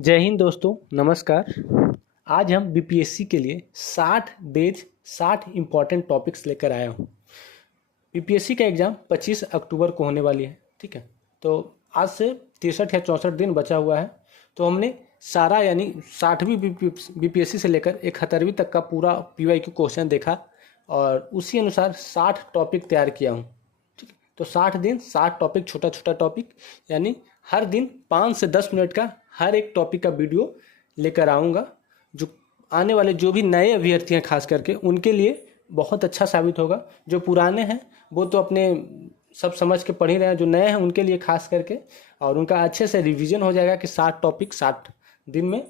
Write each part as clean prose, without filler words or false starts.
जय हिंद दोस्तों, नमस्कार। आज हम बीपीएससी के लिए 60 डेज 60 इम्पॉर्टेंट टॉपिक्स लेकर आया हूँ। बीपीएससी का एग्ज़ाम 25 अक्टूबर को होने वाली है, ठीक है। तो आज से 63 या 64 दिन बचा हुआ है। तो हमने सारा यानी 60वीं बीपीएससी से लेकर 71वीं तक का पूरा पीवाईक्यू क्वेश्चन देखा और उसी अनुसार 60 टॉपिक तैयार किया हूँ, ठीक है। तो 60 दिन 60 टॉपिक, छोटा छोटा टॉपिक, यानी हर दिन 5 से 10 मिनट का हर एक टॉपिक का वीडियो लेकर आऊँगा, जो आने वाले जो भी नए अभ्यर्थी हैं खास करके उनके लिए बहुत अच्छा साबित होगा। जो पुराने हैं वो तो अपने सब समझ के पढ़ ही रहे हैं, जो नए हैं उनके लिए खास करके, और उनका अच्छे से रिवीजन हो जाएगा कि 60 टॉपिक 60 दिन में,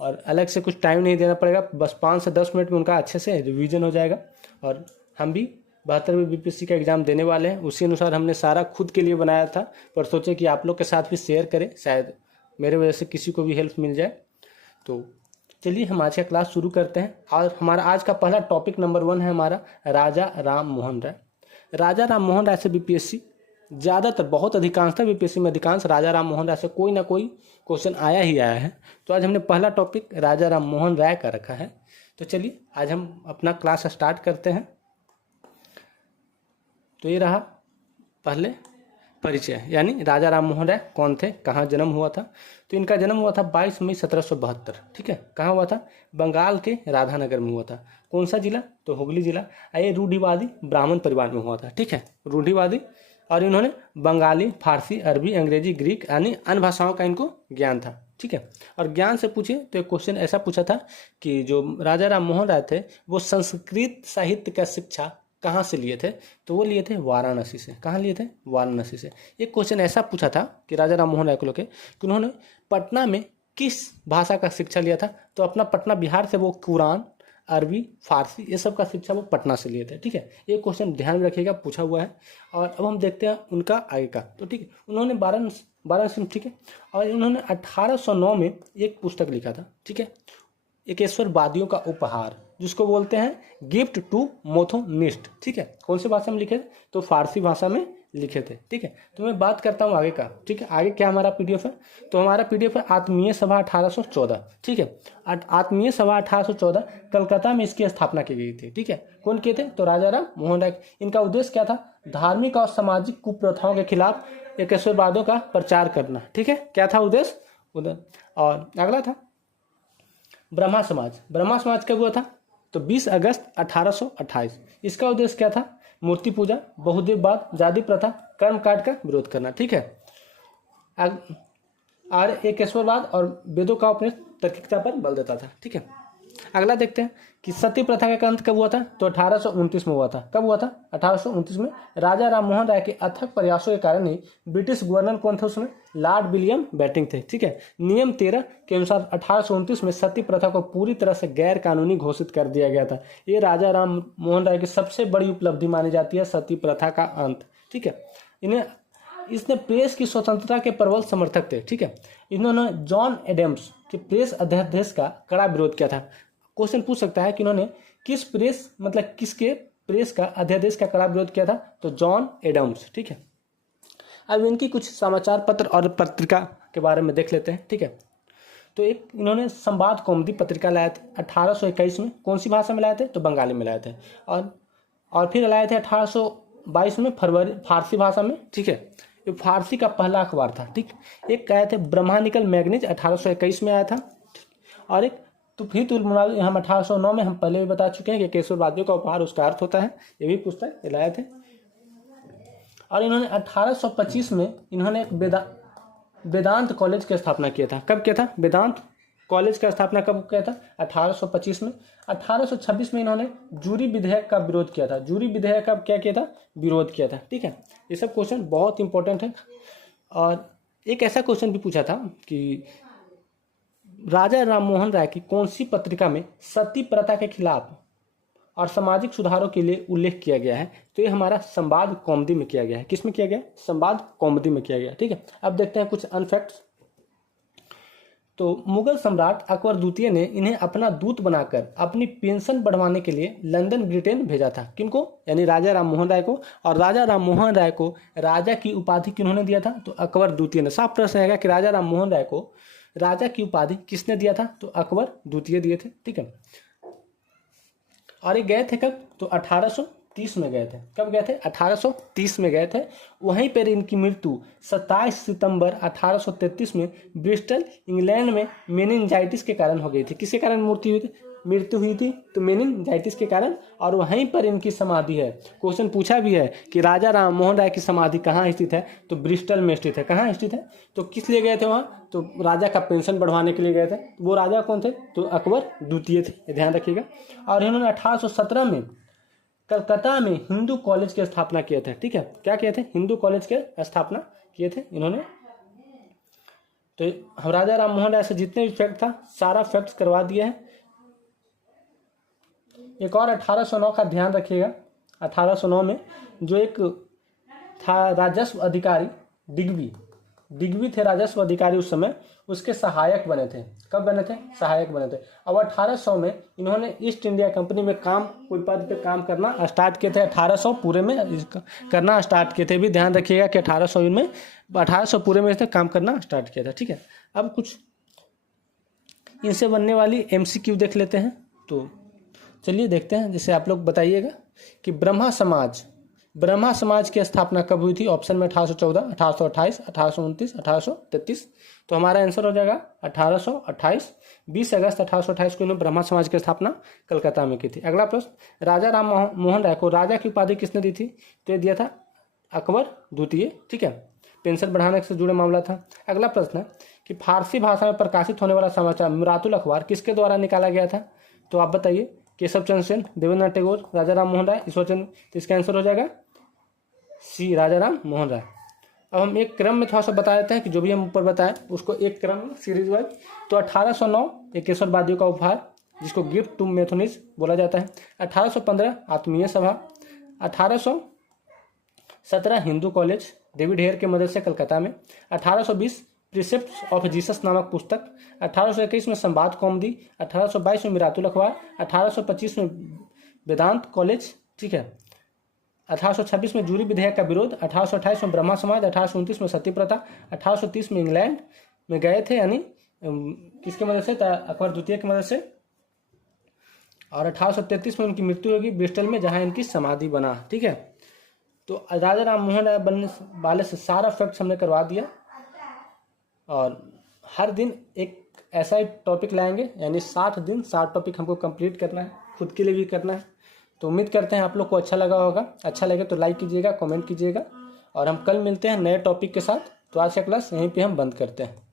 और अलग से कुछ टाइम नहीं देना पड़ेगा। बस 5 से 10 मिनट में उनका अच्छे से रिवीजन हो जाएगा। और हम भी 72वीं बीपीएससी का एग्ज़ाम देने वाले हैं, उसी अनुसार हमने सारा खुद के लिए बनाया था, पर सोचे कि आप लोग के साथ भी शेयर करें, शायद मेरे वजह से किसी को भी हेल्प मिल जाए। तो चलिए हम आज का क्लास शुरू करते हैं। और हमारा आज का पहला टॉपिक नंबर 1 है हमारा राजा राम मोहन राय। राजा राम मोहन राय से बीपीएससी ज़्यादातर, बहुत अधिकांशतः बीपीएससी में अधिकांश राजा राम मोहन राय से कोई ना कोई क्वेश्चन आया ही आया है। तो आज हमने पहला टॉपिक राजा राम मोहन राय का रखा है। तो चलिए आज हम अपना क्लास स्टार्ट करते हैं। तो ये रहा पहले परिचय, यानी राजा राम मोहन राय कौन थे, कहाँ जन्म हुआ था। तो इनका जन्म हुआ था 22 मई 1772, ठीक है। कहाँ हुआ था? बंगाल के राधानगर में हुआ था। कौन सा जिला? तो हुगली जिला। ये रूढ़िवादी ब्राह्मण परिवार में हुआ था, ठीक है, रूढ़िवादी। और इन्होंने बंगाली, फारसी, अरबी, अंग्रेजी, ग्रीक यानी अन्य भाषाओं का इनको ज्ञान था, ठीक है। और ज्ञान से पूछिए तो एक क्वेश्चन ऐसा पूछा था कि जो राजा राम मोहन राय थे वो संस्कृत साहित्य का शिक्षा कहाँ से लिए थे? तो वो लिए थे वाराणसी से। कहाँ लिए थे? वाराणसी से। एक क्वेश्चन ऐसा पूछा था कि राजा राम मोहन राय को लेकर कि उन्होंने पटना में किस भाषा का शिक्षा लिया था? तो अपना पटना बिहार से वो कुरान, अरबी, फारसी ये सब का शिक्षा वो पटना से लिए थे, ठीक है। ये क्वेश्चन ध्यान में रखिएगा, पूछा हुआ है। और अब हम देखते हैं उनका आगे का। तो ठीक है, उन्होंने वाराणसी, ठीक है। और उन्होंने 1809 में एक पुस्तक लिखा था, ठीक है, एकेश्वरवादियों का उपहार, जिसको बोलते हैं गिफ्ट टू मोथोनिस्ट, ठीक है। कौन सी भाषा में लिखे थे? तो फारसी भाषा में लिखे थे, ठीक है। तो मैं बात करता हूँ आगे का, ठीक है। आगे क्या हमारा पीडीएफ है? तो हमारा पीडीएफ है आत्मीय सभा 1814, ठीक है। आत्मीय सभा 1814 कलकत्ता में इसकी स्थापना की गई थी, ठीक है। कौन किए थे? तो राजा राम मोहन राय। इनका उद्देश्य क्या था? धार्मिक और सामाजिक कुप्रथाओं के खिलाफ एकेश्वरवादों का प्रचार करना, ठीक है। क्या था उद्देश्य? और अगला था ब्रह्मा समाज। ब्रह्मा समाज कब हुआ था? तो 20 अगस्त 1828। इसका उद्देश्य क्या था? मूर्ति पूजा, बहुदेववाद, जाति प्रथा, कर्मकांड का विरोध करना, ठीक है। और एकेश्वरवाद और वेदों का अपने तार्किकता पर बल देता था, ठीक है। अगला देखते हैं कि सती प्रथा का अंत कब हुआ था? तो 1829 में हुआ था। कब हुआ था? 1829 में। राजा राम मोहन राय के अथक प्रयासों के कारण ही ब्रिटिश गवर्नर कौन थे उसमें? लॉर्ड विलियम बेंटिंक थे, ठीक है। नियम 13 के अनुसार 1829 में सती प्रथा को पूरी तरह से गैर कानूनी घोषित कर दिया गया था। ये राजा राम मोहन राय की सबसे बड़ी उपलब्धि मानी जाती है, सती प्रथा का अंत, ठीक है। इसने प्रेस की स्वतंत्रता के प्रबल समर्थक थे, ठीक है। इन्होंने जॉन एडम्स के प्रेस अध्यादेश का कड़ा विरोध किया था। क्वेश्चन पूछ सकता है कि इन्होंने किस प्रेस, मतलब किसके प्रेस का अध्यादेश का कड़ा विरोध किया था? तो जॉन एडम्स, ठीक है। अब इनकी कुछ समाचार पत्र और पत्रिका के बारे में देख लेते हैं, ठीक है। तो एक इन्होंने संवाद कौमुदी पत्रिका लाए थे 1821 में। कौन सी भाषा में लाए थे? तो बंगाली में लाए थे। और फिर लाए थे 1822 में फारसी भाषा में, ठीक है। ये फारसी का पहला अखबार था, ठीक। एक आए थे ब्रह्मानिकल मैगनीज 1821 में आया था। और एक तो फिर हम 1809 में हम पहले भी बता चुके हैं कि केशववादियों का उपहार उसका अर्थ होता है, ये भी पुस्तक लाए थे। और इन्होंने 1825 में इन्होंने एक वेदांत कॉलेज की स्थापना किया था। कब किया था? वेदांत कॉलेज का स्थापना कब किया था? 1825 में। 1826 में इन्होंने जूरी विधेयक का विरोध किया था। जूरी विधेयक का क्या किया था? विरोध किया था, ठीक है। ये सब क्वेश्चन बहुत इंपॉर्टेंट है। और एक ऐसा क्वेश्चन भी पूछा था कि राजा राम मोहन राय की कौन सी पत्रिका में सती प्रथा के खिलाफ और सामाजिक सुधारों के लिए उल्लेख किया गया है? तो ये हमारा संवाद कौमुदी में किया गया है। किस में किया गया? संवाद कौमुदी में किया गया, ठीक है। अब देखते हैं कुछ अनफैक्ट्स। तो मुगल सम्राट अकबर द्वितीय ने इन्हें अपना दूत बनाकर अपनी पेंशन बढ़वाने के लिए लंदन, ब्रिटेन भेजा था। किनको? यानी राजा राम मोहन राय को। और राजा राम मोहन राय को राजा की उपाधि किन्होंने दिया था? तो अकबर द्वितीय ने। साफ प्रश्न रहेगा कि राजा राम मोहन राय को राजा की उपाधि किसने दिया था? तो अकबर द्वितीय दिए थे, ठीक है। और ये गए थे कब? तो 1830 में गए थे। कब गए थे? 1830 में गए थे। वहीं पर इनकी मृत्यु 27 सितंबर 1833 में ब्रिस्टल इंग्लैंड में मेनिंजाइटिस के कारण हो गई थी। किसके कारण मृत्यु हुई थी? तो मेनिंजाइटिस के कारण। और वहीं पर इनकी समाधि है। क्वेश्चन पूछा भी है कि राजा राम मोहन राय की समाधि कहाँ स्थित है? तो ब्रिस्टल में स्थित है। कहाँ स्थित है? तो किस लिए गए थे वहाँ? तो राजा का पेंशन बढ़वाने के लिए गए थे। वो राजा कौन थे? तो अकबर द्वितीय थे, ध्यान रखिएगा। और इन्होंने 1817 में कलकत्ता में हिंदू कॉलेज की स्थापना किए थे, ठीक है। क्या किए थे? हिंदू कॉलेज के स्थापना किए थे इन्होंने। तो हम राजा राम मोहन राय से जितने भी फैक्ट था सारा फैक्ट्स करवा दिए हैं। एक और 1809 का ध्यान रखिएगा। 1809 में जो एक था राजस्व अधिकारी डिग्बी थे राजस्व अधिकारी उस समय, उसके सहायक बने थे। कब बने थे? सहायक बने थे। अब 1800 में इन्होंने ईस्ट इंडिया कंपनी में कोई पद पे काम करना स्टार्ट किए थे। 1800 पूरे में करना स्टार्ट किए थे। भी ध्यान रखिएगा कि 1800 पूरे में काम करना स्टार्ट किया था, ठीक है। अब कुछ इनसे बनने वाली MCQ देख लेते हैं। तो चलिए देखते हैं। जैसे आप लोग बताइएगा कि ब्रह्मा समाज की स्थापना कब हुई थी? ऑप्शन में 1814, 1828, 1829, 1833। तो हमारा आंसर हो जाएगा 1828। 20 अगस्त 1828 को इन्होंने ब्रह्मा समाज की स्थापना कलकत्ता में की थी। अगला प्रश्न, राजा राम मोहन राय को राजा की उपाधि किसने दी थी? तो ये दिया था अकबर द्वितीय, ठीक है। पेंशन बढ़ाने से जुड़े मामला था। अगला प्रश्न है कि फारसी भाषा में प्रकाशित होने वाला समाचार मिरातुल अखबार किसके द्वारा निकाला गया था? तो आप बताइए। केशव चंद्र सेन, देवेंद्रनाथ टैगोर, राजा राम मोहन राय, ईश्वरचंद्र। तो इसका आंसर हो जाएगा सी, राजा राम मोहन राय। अब हम एक क्रम में थोड़ा सा बता देते हैं कि जो भी हम ऊपर बताएं उसको एक क्रम में सीरीज वाइज। तो 1809 एकेश्वर वादियों का उपहार, जिसको गिफ्ट टू मेथोनिस बोला जाता है। 1815 आत्मीय सभा। 1817 हिंदू कॉलेज डेविड हेयर के मदद से कलकत्ता में। 1820 प्रिसेप्ट्स ऑफ जीसस नामक पुस्तक। 1821 में संवाद कौमुदी। 1822 में मिरातुल अखबार। 1825 में वेदांत कॉलेज, ठीक है। 1826 में जूरी विधेयक का विरोध। 1828 में ब्रह्मा समाज। 1829 में सती प्रथा। 1830 में इंग्लैंड में गए थे, यानी किसके मदद से? अकबर द्वितीय की मदद से। और 1833 में उनकी मृत्यु होगी ब्रिस्टल में, जहां इनकी समाधि बना, ठीक है। तो राजा राम मोहन राय बनने वाले से सारा फैक्ट्स हमने करवा दिया। और हर दिन एक ऐसा ही टॉपिक लाएंगे, यानी 60 दिन 60 टॉपिक हमको कंप्लीट करना है, खुद के लिए भी करना है। तो उम्मीद करते हैं आप लोग को अच्छा लगा होगा। अच्छा लगे तो लाइक कीजिएगा, कमेंट कीजिएगा। और हम कल मिलते हैं नए टॉपिक के साथ। तो आज का क्लास यहीं पे हम बंद करते हैं।